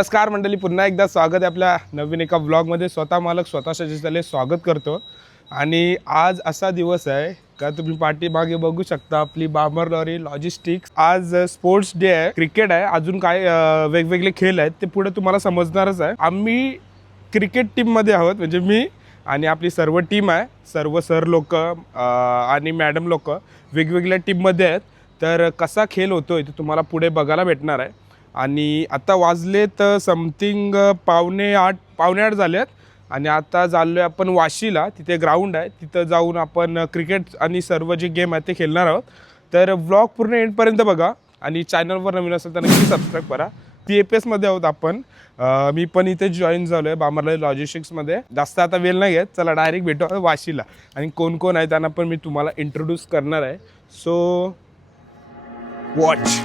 नमस्कार मंडळी, पुन्हा एकदा स्वागत आहे आपल्या नवीन एका व्लॉगमध्ये. स्वतः मालक स्वतः सजेस्टले स्वागत करतो. आणि आज असा दिवस आहे का तुम्ही पाठीमागे बघू शकता आपली बामर लॉरी लॉजिस्टिक्स. आज स्पोर्ट्स डे आहे, क्रिकेट आहे, अजून काय वेगवेगळे खेळ आहेत ते पुढे तुम्हाला समजणारच आहे. आम्ही क्रिकेट टीममध्ये आहोत, म्हणजे मी आणि आपली सर्व टीम आहे. सर्व सर लोक आणि मॅडम लोक वेगवेगळ्या टीममध्ये आहेत. तर कसा खेळ होतोय ते तुम्हाला पुढे बघायला भेटणार आहे. आणि आता वाजले तर समथिंग पावणे आठ झालेत. आणि आता चाललो आहे आपण वाशीला, तिथे ग्राउंड आहे, तिथं जाऊन आपण क्रिकेट आणि सर्व जे गेम आहे ते खेळणार आहोत. तर व्लॉग पूर्ण एंडपर्यंत बघा आणि चॅनलवर नवीन असेल तर नक्की सबस्क्राईब करा. PFSमध्ये आहोत आपण. मी पण इथे जॉईन झालो आहे बामर लॉजिस्टिक्समध्ये. जास्त आता वेळ नाही घेत, चला डायरेक्ट भेटू वाशीला. आणि कोण कोण आहे त्यांना पण मी तुम्हाला इंट्रोड्यूस करणार आहे. So watch.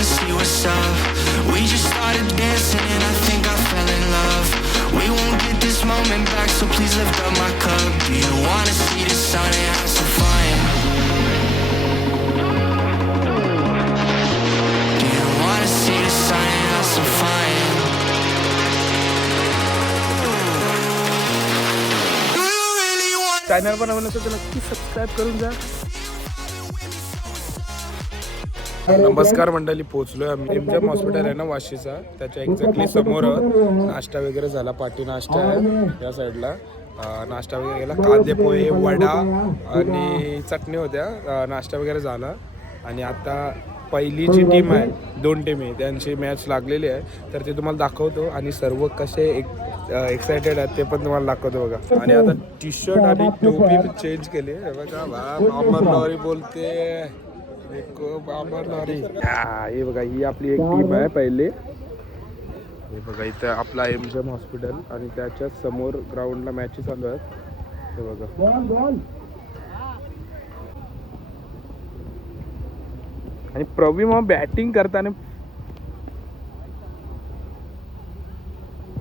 See what's up. We just started dancing and I think I fell in love. We won't get this moment back, so please lift up my cup. Do you wanna see the sun and have some fun? Do you wanna see the sun and have some fun? Do you really want? चॅनलवर नवीन असेल तर नक्की subscribe करून जा. नमस्कार मंडळी, पोहोचलोय आम्ही. MGM hospital आहे ना वाशीचा, त्याच्या एक्झॅक्टली समोर. नाश्ता वगैरे झाला, पाठी नाश्ता आहे या साईडला. नाश्ता वगैरे गेला, कांदे पोहे, वडा आणि चटणी होत्या. नाश्ता वगैरे झाला. आणि आता पहिली जी टीम आहे, 2 टीम आहे, त्यांची मॅच लागलेली आहे. तर ते तुम्हाला दाखवतो आणि सर्व कसे एक्सायटेड आहेत ते पण तुम्हाला दाखवतो बघा. आणि आता टी शर्ट आणि टोपी चेंज केली आहे बघा. बामर लॉरी बोलते, बामर लॉरी. हे बघा, ही आपली एक टीम आहे पहिली. हे बघा, इथं आपला MGM हॉस्पिटल आणि त्याच्या समोर ग्राउंडला मॅचेस चालू आहेत. हे बघा. आणि प्रवीण बॅटिंग करताना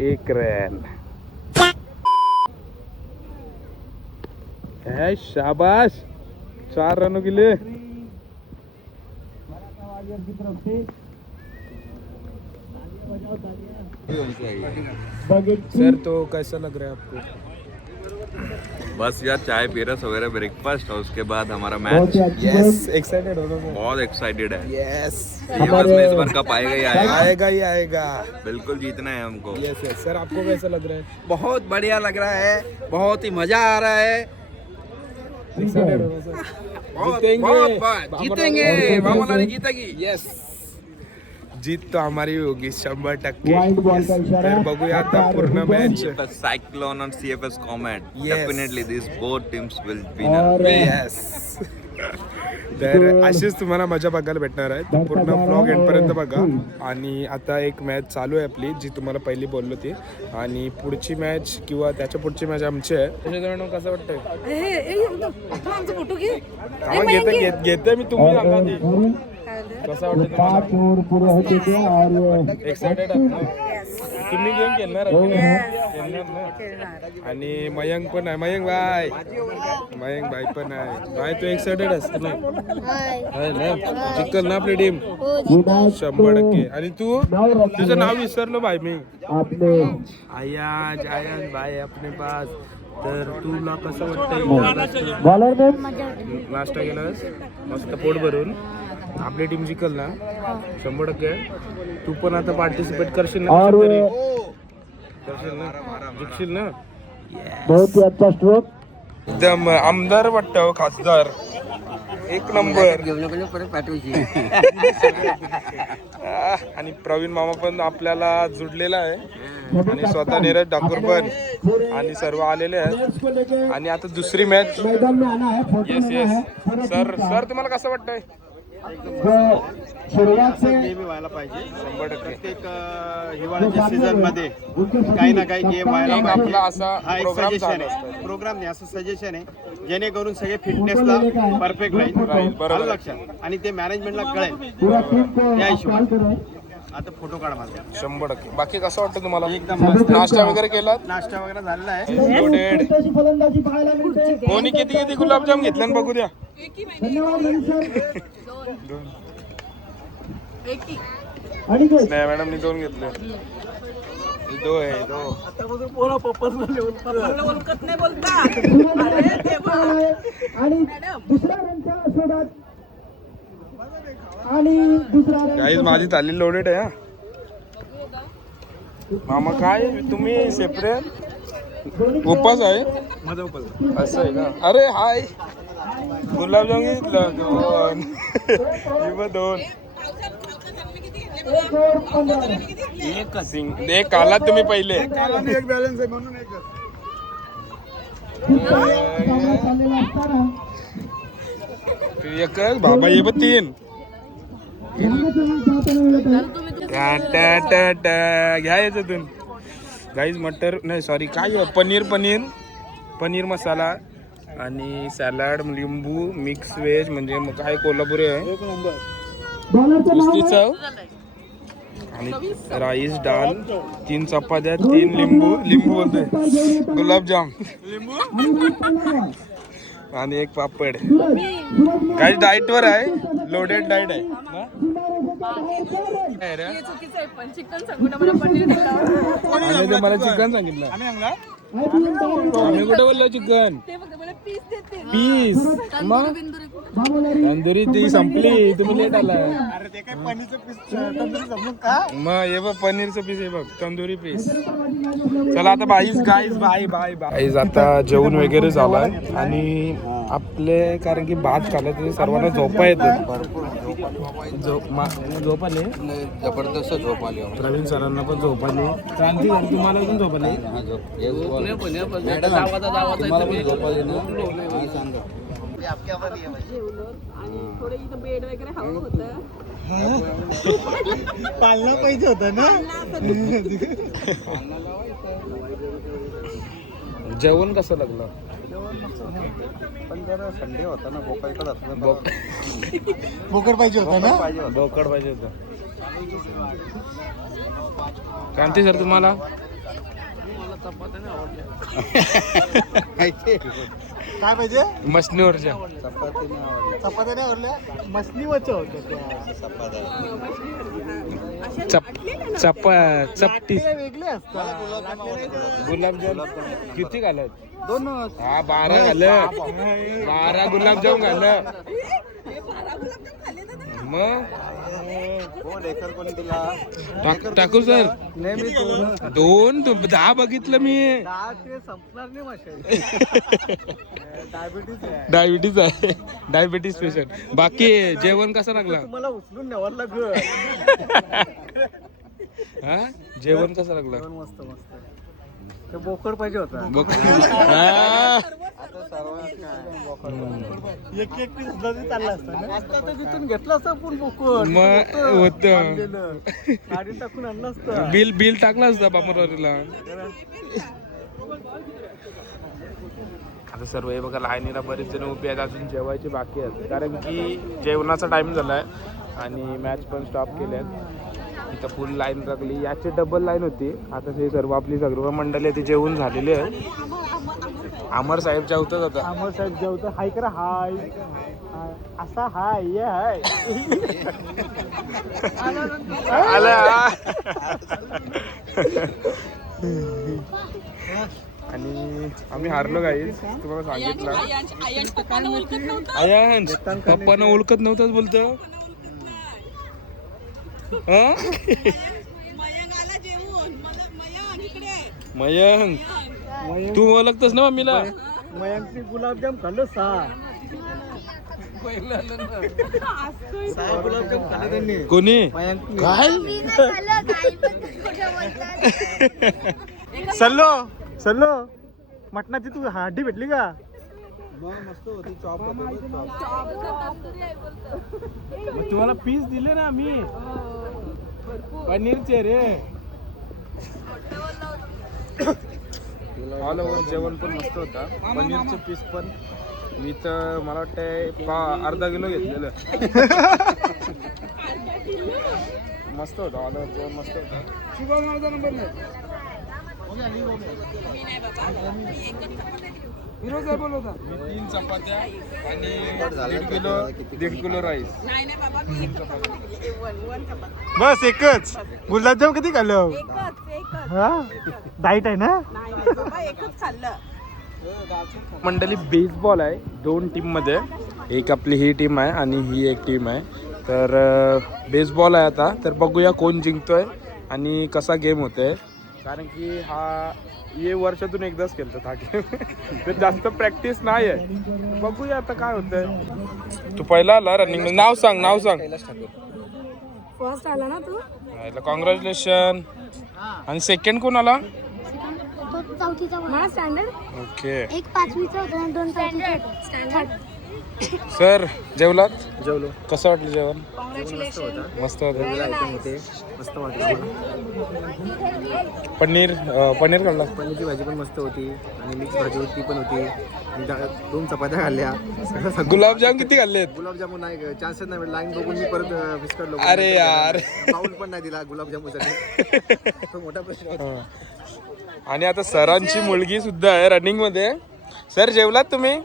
एक रन. शाबाश, 4 रन गेले. सर, तो कैसा लग रहा है आपको? बस यार, चाय पी रहा, सवेरे ब्रेकफास्ट और उसके बाद हमारा मैच. यस, एक्साइटेड हो रहा है. बहुत एक्साइटेड है. यस, बस में इस बार कप आएगा ही आएगा. आएगा ही आएगा. बिल्कुल जीतना है हमको. Yes yes. सर, आपको कैसा लग रहा है? बहुत बढ़िया लग रहा है, बहुत ही मजा आ रहा है. एक्साइटेड हो रहा है सर? जीतेंगे, बामर लॉरी जीतेगी. यस, जीत तो हमारी होगी 100%. तर बघूया आता पूर्ण match. The Cyclone and CFS Comet. Yes. Definitely these both teams will win. Yes. तर अशीच तुम्हाला मजा बघायला भेटणार आहे. तर पूर्ण ब्लॉग एंडपर्यंत बघा. आणि आता एक मॅच चालू आहे आपली, जी तुम्हाला पहिली बोललो ती. आणि पुढची मॅच किंवा त्याच्या पुढची मॅच आमची आहे. त्याच्यामुळे कसं वाटतंय? घेते मी, तुम्ही सांगा ती. कसं वाटतं तुम्हाला? एक्सायटेड तुम्ही गेम खेळणार ना? आणि मयंक पण आहे. मयंक भाई पण आहे. भाई तू एक्सायटेड असते ना? जिंकल ना आपली टीम 100%. आणि तू, तुझं नाव विसरलो भाई मी. आयाज भाई अपने पास. तर तुला कसं वाटतंय? नाश्ता केलास मस्त पोट भरून? आपली टीम जिंकल ना 100%? तू पण आता पार्टिसिपेट करशील ना? जिंकशील ना? बहुत ही अच्छा स्ट्रोक. एकदम आमदार वाटतं, खासदार एक नंबर. आणि प्रवीण मामा पण आपल्याला जुडलेला आहे. आणि स्वतः नीरज ठाकूर पण आणि सर्व आलेले आहेत. आणि आता दुसरी मॅच. Yes yes. सर तुम्हाला कसं वाटतंय? सुरुवात से गेम व्हायला पाहिजे 100%. प्रत्येक हिवाळ्याच्या सीझन मध्ये काही ना काही गेम व्हायला एक पाहिजे. आपला असा हा एक प्रोग्राम सजेशन चालू आहे, असतो. प्रोग्राम नाही असं सजेशन आहे, जेणेकरून सगळे फिटनेसला परफेक्ट राहील. बरोबर. आलं लक्षात, आणि ते मॅनेजमेंटला कळेल पूरा टीम को त्या हिशोबाने. आता फोटो काढ माझा. 100%. बाकी कसं वाटतं तुम्हाला? एकदम मस्त. नाश्ता वगैरे केलात? नाश्ता वगैरे झालेला आहे. लोडेड. तशी फलंदाजी पाहायला मिळते. कोणी किती किती गुलाबजाम घेतलं बघू द्या. धन्यवाद सर. आणि ते नाही मॅडमनी 2 घेतले. 2 आहे 2. आणि दुसऱ्या रनच्या शोधात आणि दुसरा रन गाईज माझी थाली लोडेड आहे हा. मामा काय तुम्ही सेपरेट उपास आहे? माझा उपास. असं आहे का? अरे हाय गुलाबजाम घेतलं 2. ही मग 2. एक आला तुम्ही पहिले. एक बॅलन्स आहे म्हणून एकच. चाललेला असताना एकच बाबा ये 3. घ्या याच्यातून गाईज मटर नाही सॉरी काय पनीर मसाला आणि सॅलड लिंबू मिक्स व्हेज म्हणजे मग काय कोल्हापुरी आहे बॉलरचं नाव नुसती चव आणि राईस डाळ 3 चपात्या 3 लिंबू बोलतोय गुलाबजाम आणि 1 पापड. काही डाएट वर आहे लोडेड डाएट आहे ना? काय रे? आणि ते मला चिकन सांगितलं. आम्ही कुठे बोललो चिकन पीस मग तंदुरी ती संपली तुम्ही लेट आला. अरे ते काय पनीरचं पीस जमून का? मग हे बघ पनीरचं पीस आहे बघ तंदुरी पीस. चला आता बाईज आता जेवण वगैरे झालाय आणि आपले कारण की भात खाल्लं तर सर्वांना झोपा येतात. झोप आले जबरदस्त झोप आली हो. प्रवीण सरांना पण झोप आली. क्रांती सर तुम्हाला पण झोप आली? पाळणं पाहिजे होतं ना. जेवण कसं लागलं? पण जरा संडे होता ना बोकायकडे असलं बोकड पाहिजे होता ना. बोकड पाहिजे होतं. क्रांती सर तुम्हाला? काय पाहिजे? मशनीवरच्या चपात्या नाही आवडल्या मसनीवरच्या होत्या चपटी वेगळे असतात. गुलाबजाम किती घालत? 2 हा 12 घालं 12 गुलाबजाम घालं मग कोणी दिला टाकू सर नाही मी 2 10 बघितलं मी. ते संपणार नाही माशा. डायबिटीज आहे डायबिटीज पेशंट. बाकी जेवण कसं लागला? मला उचलून न्यावं लागलं. हा जेवण कसं लागलं? मस्त मस्त. ते बोकड पाहिजे होता. एक पीस चालला असता तर तिथून घेतलं असतं पण बोकड मग होतं गाडी टाकून आणलं असतं. बिल टाकलं असतं बापरवारीला. आता सर्व हे बघा लाईनीला बरेच जण उभे आहेत अजून जेवायचे बाकी आहेत कारण की जेवणाचा टाइम झालाय आणि मॅच पण स्टॉप केले आहेत. इथं फुल लाईन लागली. याची डबल लाईन होती. आता ते सर्व आपली सर्व मंडळी ते जेवून झालेले आहेत. अमर साहेब जेवतात आता. अमर साहेब जेवतं हाय करा हाय असा हाय ये हाय आणि आम्ही हारलो गाईस तुम्हाला सांगितलं. आयांश पप्पानं ओळखत नव्हताच बोलतो. मयंक तू ओळखतोस ना मम्मीला? मयांकनी गुलाबजाम खाल्लं 6 गुलाबजाम खाल्ले त्यांनी. कोणी मयांकनी. काय सल्लो मटणाची तू हड्डी भेटली का? मस्त होती चॉप. तुम्हाला पीस दिले ना आम्ही पनीरचे रे. ऑल ओव्हर जेवण पण मस्त होता. पनीरचे पीस पण मी तर मला वाटतं अर्धा किलो घेतलेलं. मस्त होता ऑल ओव्हर जेवण मस्त होतं. तीन चपात्या आणि 1.5 किलो राईस. बस एकच. गुलाबजाम किती खाल्लं? हा डाईट आहे ना. मंडळी बेसबॉल आहे 2 टीममध्ये. एक आपली ही टीम आहे आणि ही एक टीम आहे. तर बेसबॉल आहे आता. तर बघूया कोण जिंकतोय आणि कसा गेम होतोय. कारण की हा ये वर्षातून एकदाच खेळतात हा गेम. तर जास्त प्रॅक्टिस नाही आहे. बघूया आता काय होतंय. तू पहिला आला रनिंग. नाव सांग. फर्स्ट आला ना तू. कॉंग्रॅच्युलेशन. आणि सेकंड कोण आला? चौथीचा मला स्टँडर्ड ओके. एक 5वीचा होता आणि 2 5वीचा स्टँडर्ड. सर जेवलात? जेवलो. कसं वाटलं जेवण? कॉंग्रॅच्युलेशन. मस्त होतं. होते मस्त वाटलं. पनीर काढला. पनीरची भाजी पण मस्त होती आणि मिक्स भाजी होती पण होती आणि 2 चपात्या खाल्ल्या. गुलाबजाम किती खाल्लेत? गुलाबजामुन नाही चान्सच नाही लाईन बघून मी परत फिसकडलो. अरे यार. पाऊल पण नाही दिला गुलाबजामुनसाठी. तो मोठा प्रश्न होता. आणि आता सरांची मुलगी सुद्धा आहे रनिंग मध्ये. सर जेवलात तुम्ही?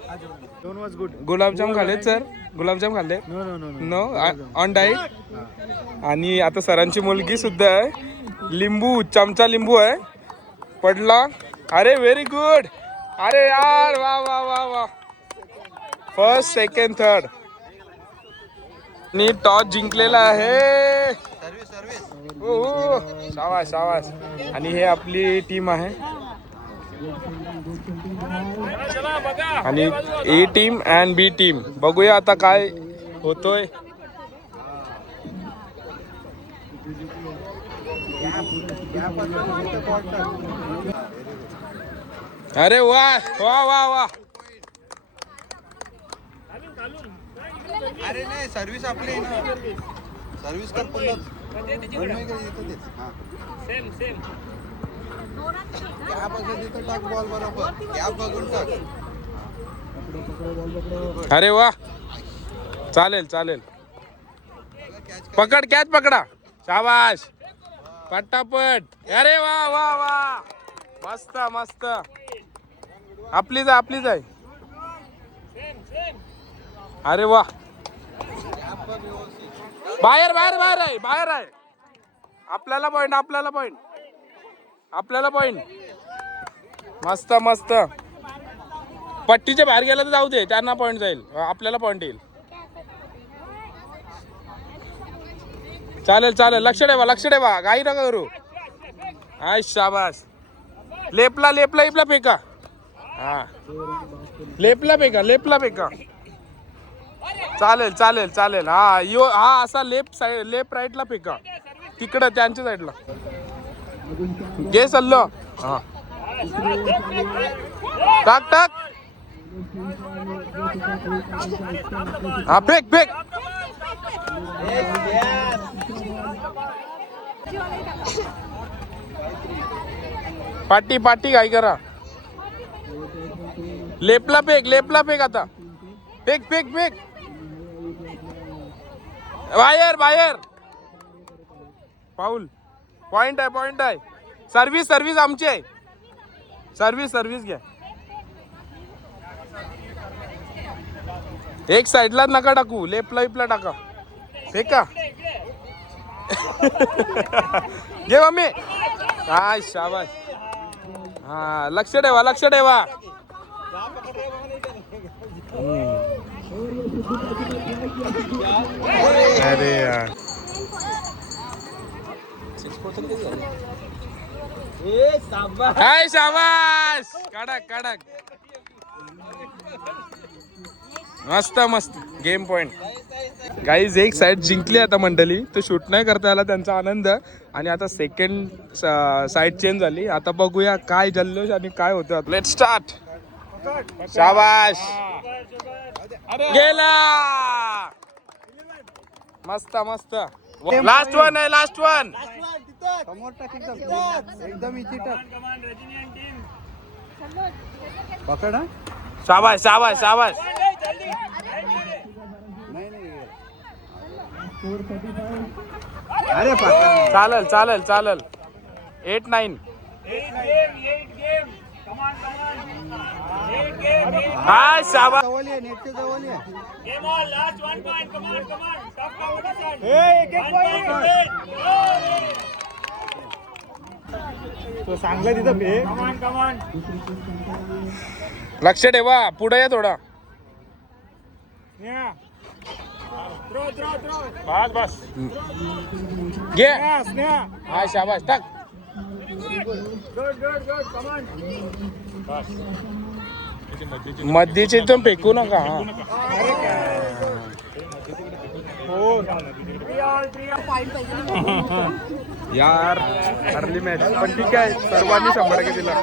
2 वॉज गुड. गुलाबजाम खाल्लेत सर? गुलाबजाम खाल्ले? No no no no on diet. आणि आता सरांची मुलगी सुद्धा आहे. लिंबू चमचा लिंबू आहे पडला. अरे व्हेरी गुड. अरे यार वा वा वा वा. First second third. आणि टॉस जिंकलेला आहे. ओ शाबास शाबास. आणि हे आपली टीम आहे. आणि ए टीम अँड बी टीम. बघूया आता काय होतोय. अरे वा वा वा वा. अरे नाही सर्व्हिस आपली आहे ना. सर्व्हिस कर पुन्हा. टाक बॉल बरोबर. गॅप बघून टाक. अरे वा. चालेल चालेल. पकड कॅच पकडा. शाबाश. पटापट. अरे वा वा वा. मस्त मस्त. आपलीच आहे. अरे वा. बाहेर आहे. आपल्याला पॉइंट. मस्त मस्त. पट्टीच्या बाहेर गेला तर जाऊ दे. त्यांना पॉइंट जाईल. आपल्याला पॉइंट येईल. चालेल. लक्ष ठेवा. काही नका करू. हाय शाबास. लेपला फेका. हा लेपला फेका. चालेल. हा असा लेफ्ट राईटला फेका. तिकडं त्यांच्या साईडला घे सल्लो. हा टाक. हा फेक. पाटी काय करा. लेपला फेक आता. फेक. बाहेर. पाऊल. पॉइंट आहे. सर्व्हिस आमची आहे. सर्व्हिस घ्या. एक साइडला नका टाकू. लेफ्टला टाका. फेका. घे मम्मी. हा शाबास. हा लक्ष ठेवा. अरे यार. हाय शाबास. कडक. मस्त गेम पॉइंट. गाईज एक साइड जिंकली आता मंडळी. तो शूट नाही करता आला त्यांचा आनंद. आणि आता सेकंड साइड चेंज झाली. आता बघूया काय जल्लोष आणि काय होतं. Let start. शाबाश. गेला. मस्त लास्ट वन. समोर टाक एकदम इथे टाक. पकड. शाबाश. नाही अरे पकड़ चालेल चालेल चालेल 8-9 हा शाबास जवळ ये, नेटच्या जवळ ये. तो सांगला तिथं पे लक्ष ठेवा पुढे या थोडा बस बस घे हा शाबास टाक मध्येचे इथून फेकू नका हा. यार हरली मॅच पण ठीक आहे सर्वांनी 100% दिला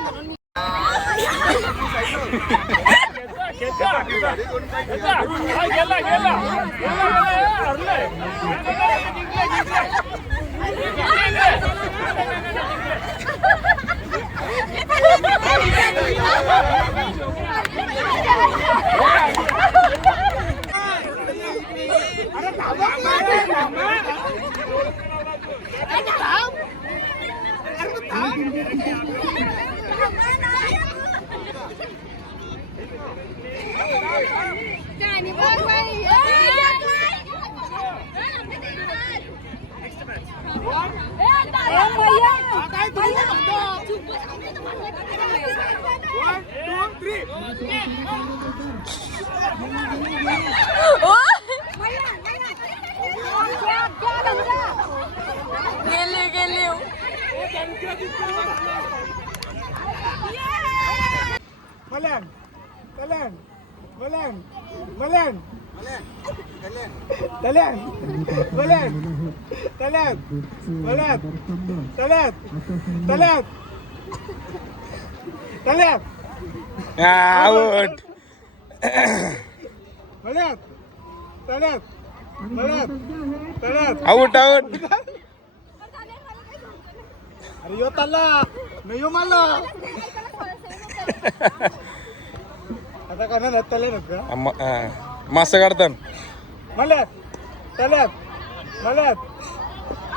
मलन मलन मलन मलन तल्यान मलन तल्यान मलन तल्यान तल्यान तल्यान आउट मलन तल्यान मलन तल्यान आउट आउट अरे यो तल्ला नाही यो मला आता कोणाला तल्यान का मासे काढतात मलन तल्यान मलन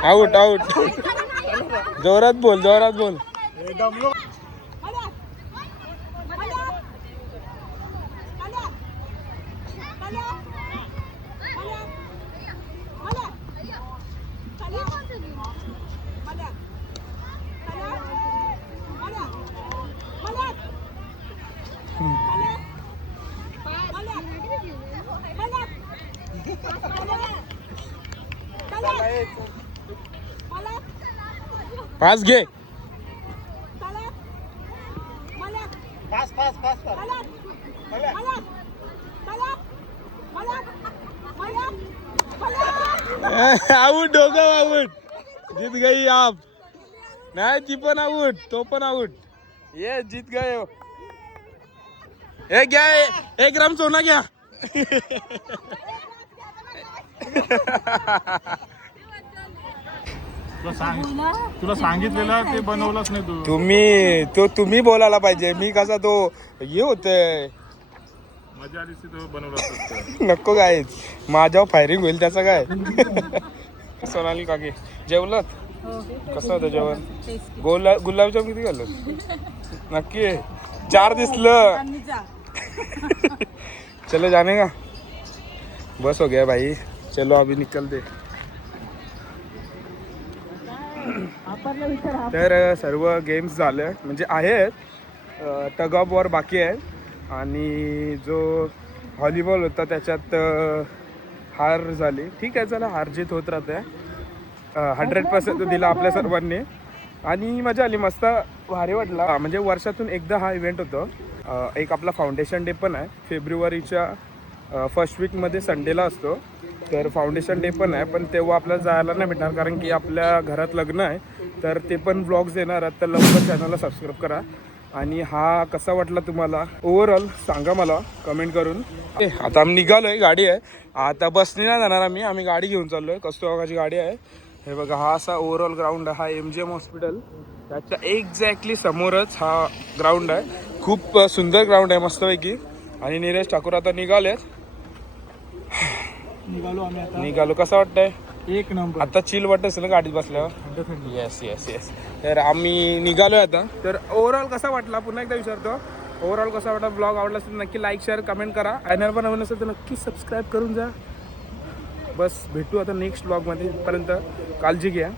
आउट आउट जोरात बोल दमलो पास घे pass pass pass pass out दोघं आउट जीत गई आप नाही ती पण आउट तो पण आउट ये जीत गए हो. ए घ्या 1 ग्राम सोना घ्या तुला सांगितलेलं ते बनवलंच नाही तू तुम्ही बोलायला पाहिजे मी कसा तो हे होतंय मजा आली तो बनवलं नको काय माझ्यावर फायरिंग होईल त्याचं काय सोनाली काकी जेवलं कसं होतं जेवण गुलाबजाम किती घालत नक्की 4 दिसलं चलो जाने का बस हो गया भाई चलो अभी निकलते तर सर्व गेम्स झाले म्हणजे आहेत टग ऑफ वॉर बाकी आहे आणि जो व्हॉलीबॉल होता त्याच्यात हार झाली ठीक आहे चला हार जीत होत राहते 100% दिला आपल्या सर्वांनी आणि मजा आली मस्त भारी वाटला म्हणजे वर्षातून एकदा हा इव्हेंट होतो एक आपला फाउंडेशन डे पण आहे फेब्रुवारीच्या फर्स्ट वीकमध्ये संडेला असतो तर फाउंडेशन डे पण आहे पण तेव्हा आपल्याला जायला नाही भेटणार कारण की आपल्या घरात लग्न आहे तर ते पण ब्लॉग्स येणार आहेत तर लवकर चॅनलला सबस्क्राईब करा आणि हा कसा वाटला तुम्हाला ओव्हरऑल सांगा मला कमेंट करून आता आम्ही निघालो आहे गाडी आहे आता बसने नाही जाणार आम्ही गाडी घेऊन चाललो आहे कस्तुरबागाची गाडी आहे हे बघा हा असा ओव्हरऑल ग्राउंड आहे हा MGM हॉस्पिटल त्याच्या एक्झॅक्टली समोरच हा ग्राउंड आहे खूप सुंदर ग्राउंड आहे मस्तपैकी आणि नीरज ठाकूर आता निघालो कसं वाटतंय एक नंबर. आता चिल वाटत असेल ना गाडीत बसल्यावर. Yes yes yes. तर आम्ही निघालोय आता. तर ओव्हरऑल कसा वाटला पुन्हा एकदा विचारतो, ओव्हरऑल कसा वाटला ब्लॉग? आवडला असेल तर नक्की लाईक शेअर कमेंट करा. चॅनल पण नवीन असेल तर नक्की सबस्क्राईब करून जा. बस भेटू आता नेक्स्ट ब्लॉगमध्ये. पर्यंत काळजी घ्या.